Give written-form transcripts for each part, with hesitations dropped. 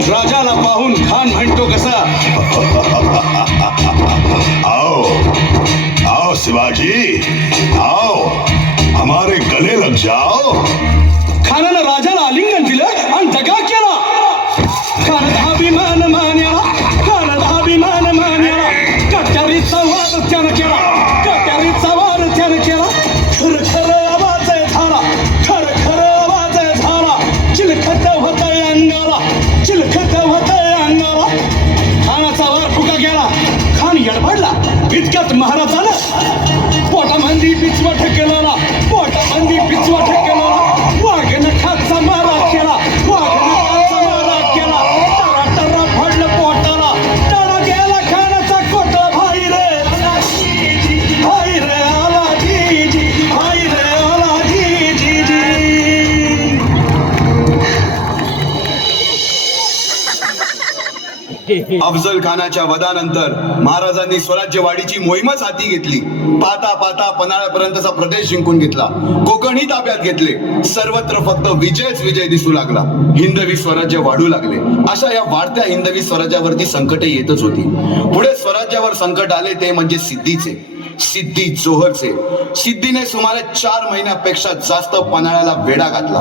राजाला पाहून खान म्हणतो कसा, आओ आओ शिवाजी, आओ हमारे गले लग जाओ. खानानं राजाला आलिंगन दिलं आणि दगा केला. खानाचा अभिमान मान्याला, खानाचा अभिमान मान्याला, कट्यारीचा वार त्यानं केला, कट्यारीचा वार त्यानं केला. खर खरं आवाज झाला, खर खरं आवाज झाला. चिलखत होतंय अंगाला, चिलखत होतंय अंगाला. खानाचा वार फुका गेला. खान यडबडला. इतक्यात महाराजानं पोटामंदी पिचवा ठेकेला, पोटामंदी पिचवा ठेकेला. वाघन खाचा मारा केला, वाघन खाचा मारा केला. टरा टरा फडलं पोटाला, टरा गेला खानाचा कोटा. भाई रे आला जी, भाई रे आला जी, भाई रे आला जी. अफजल खानाच्या वधानंतर महाराजांनी स्वराज्यवाढीची मोहीमच हाती घेतली. पाता पाता पन्हाळ्यापर्यंतचा प्रदेश जिंकून घेतला. कोकणही ताब्यात घेतले. सर्वत्र फक्त विजयच विजय दिसू लागला. हिंदवी स्वराज्य वाढू लागले. अशा या वाढत्या हिंदवी स्वराज्यावरती संकटे येतच होती. पुढे स्वराज्यावर संकट आले ते म्हणजे सिद्धीचे, सिद्धी जोहरचे. सिद्धीने सुमारे 4 महिन्यापेक्षा जास्त पन्हाळ्याला वेढा घातला.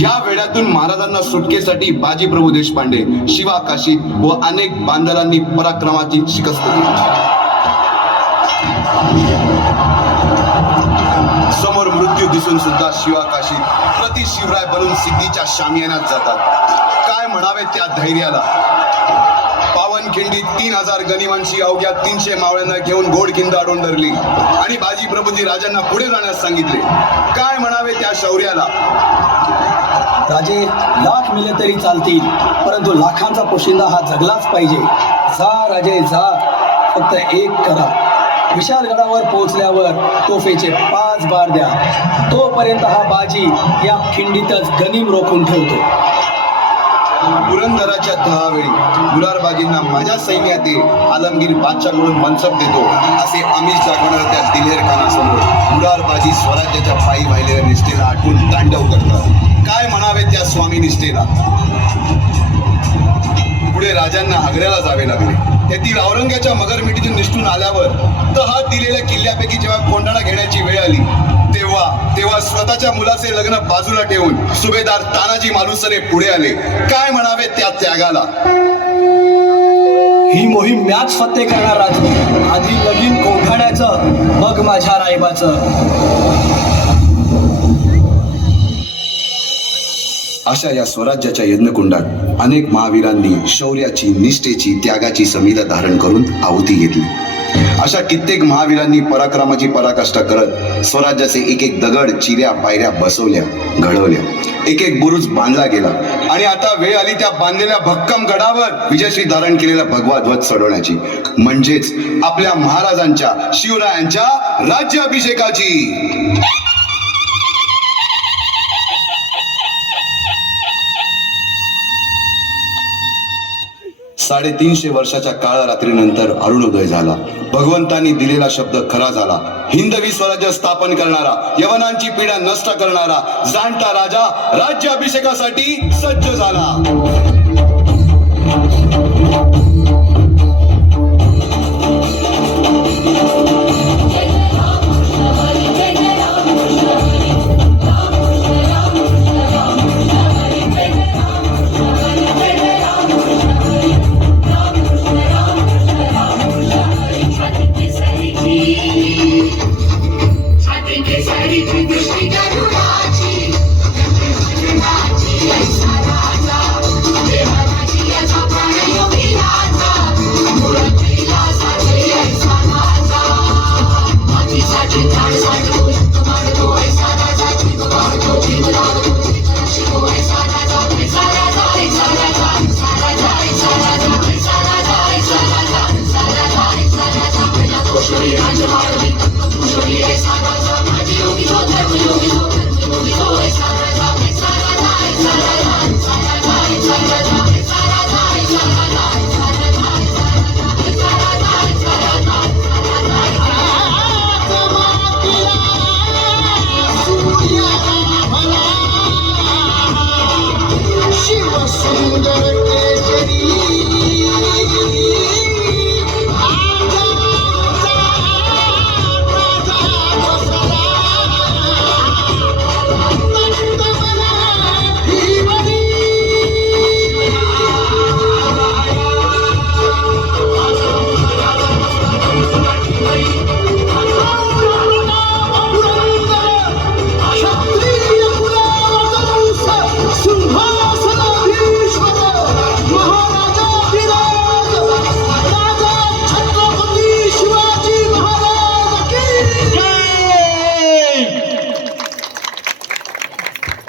या वेड्यातून महाराजांना सुटकेसाठी बाजीप्रभू देशपांडे, शिवा काशीद व अनेक बांधलांनी पराक्रमाची शिकस्त दिली. समोर मृत्यू दिसून सुद्धा शिवा काशीद प्रति शिवराय बनून सिद्धीच्या शामियानात जातात. काय म्हणावे त्या धैर्याला. पावनखिंडीत 3000 गनिमांशी अवघ्या 300 मावळ्यांना घेऊन गोडखिंड अडवून धरली आणि बाजीप्रभूंनी राजांना पुढे जाण्यास सांगितले. काय म्हणावे त्या शौर्याला. राजे, लाख मेले तरी चालतील, परंतु लाखांचा पोशिंदा हा जगलाच पाहिजे. जा राजे जा, फक्त एक करा. विशालगडावर पोहोचल्यावर तोफेचे 5 बार द्या. तोपर्यंत हा बाजी या खिंडीतच गनीम रोखून ठेवतो. पुरंदराच्या तहावेळी मुरारबागींना माझ्या सैन्यात ये, आलमगीर बादशाह म्हणून मनसब देतो असे आमिष दाखवणाऱ्या त्या दिलेर खानासमोर मुरारबाजी स्वराज्याच्या पायी वाहिलेल्या निष्ठेला आठवून तांडव करतात. काय म्हणावे त्या स्वामी निष्ठेला. पुढे राजांना आग्र्याला जावे लागले. तेथील औरंग्याच्या मगरमिठीतून निष्ठून आल्यावर तहात दिलेल्या किल्ल्यापैकी जेव्हा कोंढाणा घेण्याची वेळ आली तेव्हा स्वतःच्या मुलाचे लग्न बाजूला ठेवून सुभेदार तानाजी मालुसरे पुढे आले. काय म्हणावे त्या त्यागाला. ही मोहीम मॅच फत्ते करणार राजू. आधी लगीन कोंढाण्याचं, मग माझ्या रायबाचं. अशा या स्वराज्याच्या यज्ञकुंडात अनेक महावीरांनी शौर्याची, निष्ठेची, त्यागाची समिधा धारण करून आहुती घेतली. अशा कित्येक महावीरांनी पराक्रमाची पराकाष्ठा करत स्वराज्याचे एक एक दगड, चिऱ्या, पायऱ्या बसवल्या, घडवल्या. एक एक बुरुज बांधला गेला आणि आता वेळ आली त्या बांधलेल्या भक्कम गडावर विजयश्री धारण केलेला भगवा ध्वज चढवण्याची, म्हणजेच आपल्या महाराजांच्या, शिवरायांच्या राज्याभिषेकाची. 350 वर्षाच्या काळरात्रीनंतर अरुणोदय झाला. भगवंतांनी दिलेला शब्द खरा झाला. हिंदवी स्वराज्य स्थापन करणारा, यवनांची पीडा नष्ट करणारा जाणता राजा राज्याभिषेकासाठी सज्ज झाला. She was single.